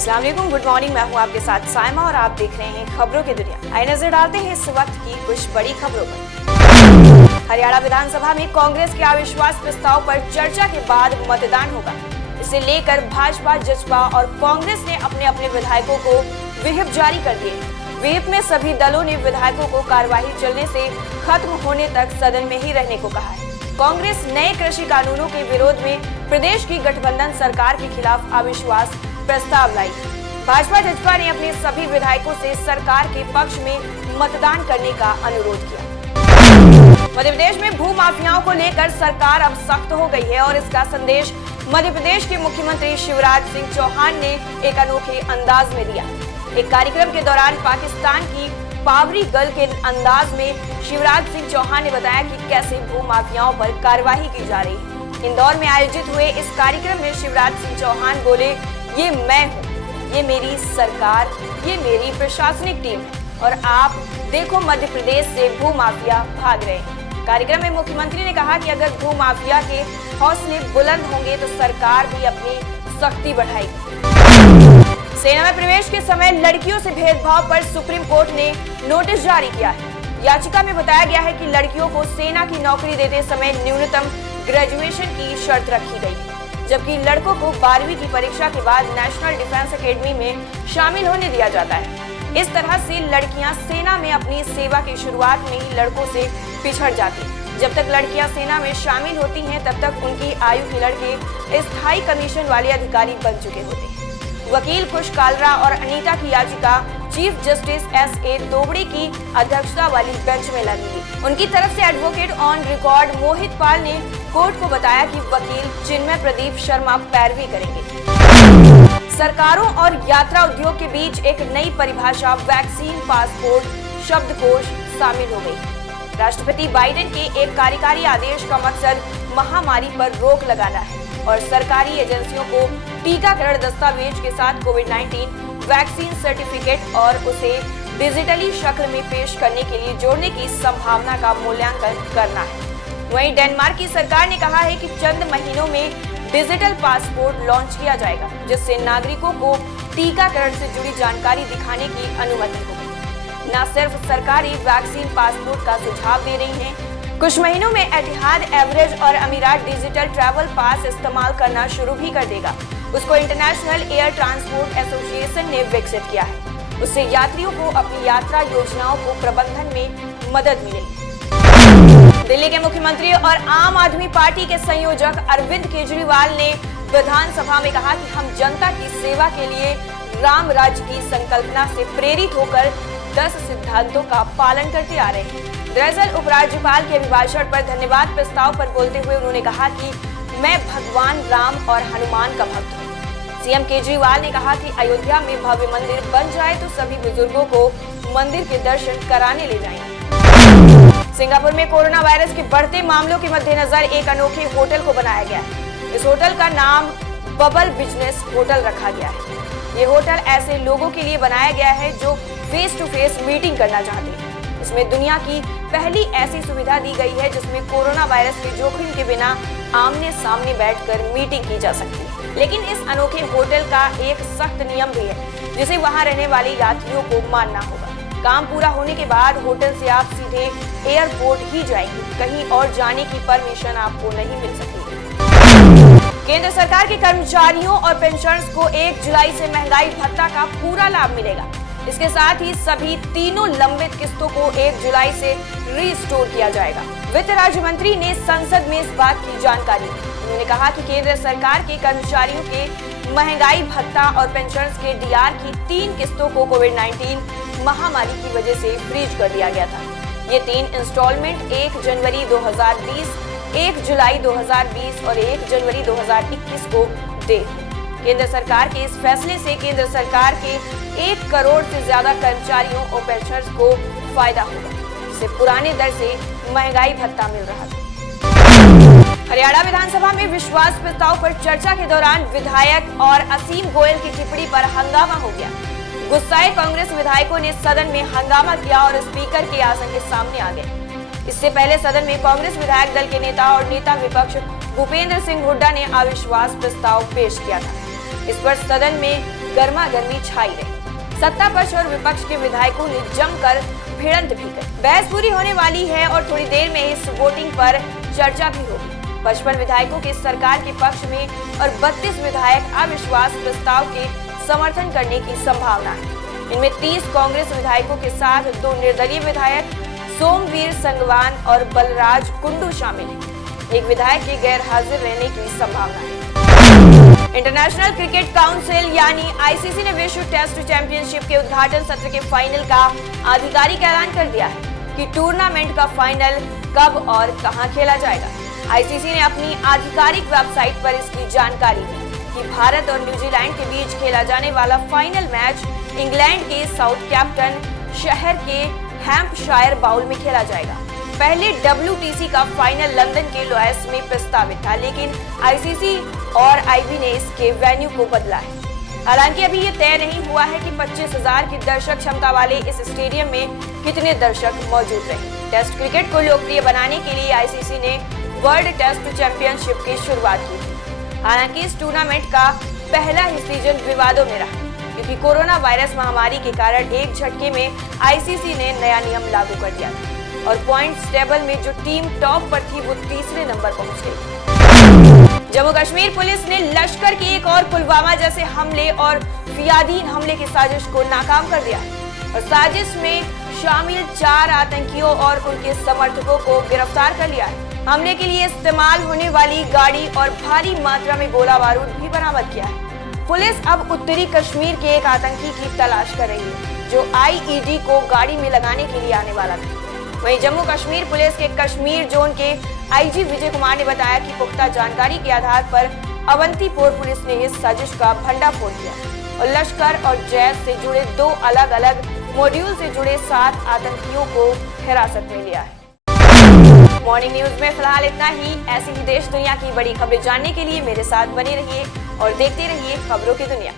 अस्सलाम वालेकुम, good morning. मैं हूं आपके साथ साइमा और आप देख रहे हैं खबरों की दुनिया। आइए नजर डालते हैं इस वक्त की कुछ बड़ी खबरों पर। हरियाणा विधानसभा में कांग्रेस के अविश्वास प्रस्ताव पर चर्चा के बाद मतदान होगा। इसे लेकर भाजपा, जसपा और कांग्रेस ने अपने अपने विधायकों को व्हिप जारी कर दिए। व्हिप में सभी दलों ने विधायकों को कार्यवाही चलने से खत्म होने तक सदन में ही रहने को कहा है। कांग्रेस नए कृषि कानूनों के विरोध में प्रदेश की गठबंधन सरकार के खिलाफ अविश्वास प्रस्ताव लाई। भाजपा, जसपा ने अपने सभी विधायकों से सरकार के पक्ष में मतदान करने का अनुरोध किया। मध्य प्रदेश में भू माफियाओं को लेकर सरकार अब सख्त हो गई है और इसका संदेश मध्य प्रदेश के मुख्यमंत्री शिवराज सिंह चौहान ने एक अनोखे अंदाज में दिया। एक कार्यक्रम के दौरान पाकिस्तान की पावरी गर्ल के अंदाज में शिवराज सिंह चौहान ने बताया कि कैसे भू माफियाओं पर कार्यवाही की जा रही है। इंदौर में आयोजित हुए इस कार्यक्रम में शिवराज सिंह चौहान बोले, ये मैं हूँ, ये मेरी सरकार, ये मेरी प्रशासनिक टीम है और आप देखो मध्य प्रदेश से भू माफिया भाग रहे हैं। कार्यक्रम में मुख्यमंत्री ने कहा कि अगर भू माफिया के हौसले बुलंद होंगे तो सरकार भी अपनी सख्ती बढ़ाएगी। सेना में प्रवेश के समय लड़कियों से भेदभाव पर सुप्रीम कोर्ट ने नोटिस जारी किया है। याचिका में बताया गया है कि लड़कियों को सेना की नौकरी देते समय न्यूनतम ग्रेजुएशन की शर्त रखी गई, जबकि लड़कों को 12वीं की परीक्षा के बाद नेशनल डिफेंस एकेडमी में शामिल होने दिया जाता है। इस तरह से लड़कियां सेना में अपनी सेवा की शुरुआत में ही लड़कों से पिछड़ जाती हैं। जब तक लड़कियां सेना में शामिल होती हैं, तब तक उनकी आयु के लड़के स्थायी कमीशन वाले अधिकारी बन चुके होते हैं। वकील कुश कालरा और अनीता की याचिका चीफ जस्टिस S.A. तोबड़े की अध्यक्षता वाली बेंच में लगी। उनकी तरफ से एडवोकेट ऑन रिकॉर्ड मोहित पाल ने कोर्ट को बताया कि वकील चिन्मय प्रदीप शर्मा पैरवी करेंगे। सरकारों और यात्रा उद्योग के बीच एक नई परिभाषा वैक्सीन पासपोर्ट शब्दकोश शामिल हो गई। राष्ट्रपति बाइडेन के एक कार्यकारी आदेश का मकसद महामारी पर रोक लगाना है और सरकारी एजेंसियों को टीकाकरण दस्तावेज के साथ कोविड-19 वैक्सीन सर्टिफिकेट और उसे डिजिटली शक्ल में पेश करने के लिए जोड़ने की संभावना का मूल्यांकन करना है। वहीं डेनमार्क की सरकार ने कहा है कि चंद महीनों में डिजिटल पासपोर्ट लॉन्च किया जाएगा, जिससे नागरिकों को टीकाकरण से जुड़ी जानकारी दिखाने की अनुमति होगी। न सिर्फ सरकारी वैक्सीन पासपोर्ट का सुझाव दे रही है, कुछ महीनों में एतिहाद, एवरेज और अमीरात डिजिटल ट्रैवल पास इस्तेमाल करना शुरू भी कर देगा। उसको इंटरनेशनल एयर ट्रांसपोर्ट एसोसिएशन ने विकसित किया है। उससे यात्रियों को अपनी यात्रा योजनाओं को प्रबंधन में मदद मिलेगी। दिल्ली के मुख्यमंत्री और आम आदमी पार्टी के संयोजक अरविंद केजरीवाल ने विधानसभा में कहा कि हम जनता की सेवा के लिए राम राज्य की संकल्पना से प्रेरित होकर 10 सिद्धांतों का पालन करते आ रहे हैं। दरअसल उपराज्यपाल के अभिभाषण पर धन्यवाद प्रस्ताव पर बोलते हुए उन्होंने कहा कि मैं भगवान राम और हनुमान का भक्त हूँ। सीएम केजरीवाल ने कहा कि अयोध्या में भव्य मंदिर बन जाए तो सभी बुजुर्गों को मंदिर के दर्शन कराने ले जाएंगे। सिंगापुर में कोरोना वायरस के बढ़ते मामलों के मद्देनजर एक अनोखे होटल को बनाया गया है। इस होटल का नाम बबल बिजनेस होटल रखा गया है। ये होटल ऐसे लोगों के लिए बनाया गया है जो फेस टू फेस मीटिंग करना चाहते हैं। इसमें दुनिया की पहली ऐसी सुविधा दी गई है जिसमें कोरोना वायरस के जोखिम के बिना आमने सामने बैठकर मीटिंग की जा सकती है। लेकिन इस अनोखे होटल का एक सख्त नियम भी है जिसे वहां रहने वाले यात्रियों को मानना होगा। काम पूरा होने के बाद होटल से आप सीधे एयरपोर्ट ही जाएंगे, कहीं और जाने की परमिशन आपको नहीं मिल सकेगी। केंद्र सरकार के कर्मचारियों और पेंशनर्स को 1 जुलाई से महंगाई भत्ता का पूरा लाभ मिलेगा। इसके साथ ही सभी तीनों लंबित किस्तों को 1 जुलाई से रीस्टोर किया जाएगा। वित्त राज्य मंत्री ने संसद में इस बात की जानकारी दी। उन्होंने कहा कि केंद्र सरकार के कर्मचारियों के महंगाई भत्ता और पेंशनर्स के डीआर की 3 किस्तों को कोविड-19 महामारी की वजह से फ्रीज कर दिया गया था। ये 3 इंस्टॉलमेंट 1 जनवरी 2020, 1 जुलाई 2020 और 1 जनवरी 2021 को दे। केंद्र सरकार के इस फैसले से केंद्र सरकार के 1 करोड़ से ज्यादा कर्मचारियों और पेंशनर्स को फायदा होगा, जिसे पुराने दर से महंगाई भत्ता मिल रहा था। हरियाणा विधानसभा में विश्वास प्रस्ताव पर चर्चा के दौरान विधायक और असीम गोयल की टिप्पणी पर हंगामा हो गया। गुस्साए कांग्रेस विधायकों ने सदन में हंगामा किया और स्पीकर के आसन के सामने आ गए। इससे पहले सदन में कांग्रेस विधायक दल के नेता और नेता विपक्ष भूपेंद्र सिंह हुड्डा ने अविश्वास प्रस्ताव पेश किया था। इस पर सदन में गर्मा गर्मी छाई रही। सत्ता पक्ष और विपक्ष के विधायकों ने जमकर भिड़ंत भी की। बहस पूरी होने वाली है और थोड़ी देर में इस वोटिंग पर चर्चा भी होगी। 55 विधायकों के सरकार के पक्ष में और 32 विधायक अविश्वास प्रस्ताव के समर्थन करने की संभावना है। इनमें 30 कांग्रेस विधायकों के साथ 2 निर्दलीय विधायक सोमवीर संगवान और बलराज कुंडू शामिल हैं। एक विधायक के गैर हाजिर रहने की संभावना है। इंटरनेशनल क्रिकेट काउंसिल यानी आईसीसी ने विश्व टेस्ट चैंपियनशिप के उद्घाटन सत्र के फाइनल का आधिकारिक ऐलान कर दिया है कि टूर्नामेंट का फाइनल कब और कहां खेला जाएगा। आईसीसी ने अपनी आधिकारिक वेबसाइट पर इसकी जानकारी दी कि भारत और न्यूजीलैंड के बीच खेला जाने वाला फाइनल मैच इंग्लैंड के साउथहैम्पटन शहर के हैम्पशायर बाउल में खेला जाएगा। पहले WTC का फाइनल लंदन के लॉयड्स में प्रस्तावित था, लेकिन आईसीसी और आईबी ने इसके वेन्यू को बदला है। हालांकि अभी ये तय नहीं हुआ है कि 25,000 की दर्शक क्षमता वाले इस स्टेडियम में कितने दर्शक मौजूद रहे। टेस्ट क्रिकेट को लोकप्रिय बनाने के लिए आईसीसी ने वर्ल्ड टेस्ट चैंपियनशिप की शुरुआत की थी। हालांकि इस टूर्नामेंट का पहला ही सीजन विवादों में रहा, क्योंकि कोरोना वायरस महामारी के कारण एक झटके में आईसीसी ने नया नियम लागू कर दिया था और पॉइंट्स टेबल में जो टीम टॉप पर थी वो तीसरे नंबर पहुंच गई। जम्मू कश्मीर पुलिस ने लश्कर के एक और पुलवामा जैसे हमले और फियादीन हमले की साजिश को नाकाम कर दिया और साजिश में शामिल 4 आतंकियों और उनके समर्थकों को गिरफ्तार कर लिया है। हमले के लिए इस्तेमाल होने वाली गाड़ी और भारी मात्रा में गोला बारूद भी बरामद किया है। पुलिस अब उत्तरी कश्मीर के एक आतंकी की तलाश कर रही है जो IED को गाड़ी में लगाने के लिए आने वाला था। वहीं जम्मू कश्मीर पुलिस के कश्मीर जोन के IG विजय कुमार ने बताया कि पुख्ता जानकारी के आधार पर अवंतीपोर पुलिस ने इस साजिश का भंडाफोड़ किया और लश्कर और जैश से जुड़े 2 अलग अलग मॉड्यूल से जुड़े 7 आतंकियों को हिरासत में लिया है। मॉर्निंग न्यूज में फिलहाल इतना ही। ऐसी ही देश दुनिया की बड़ी खबरें जानने के लिए मेरे साथ बने रहिए और देखते रहिए खबरों की दुनिया।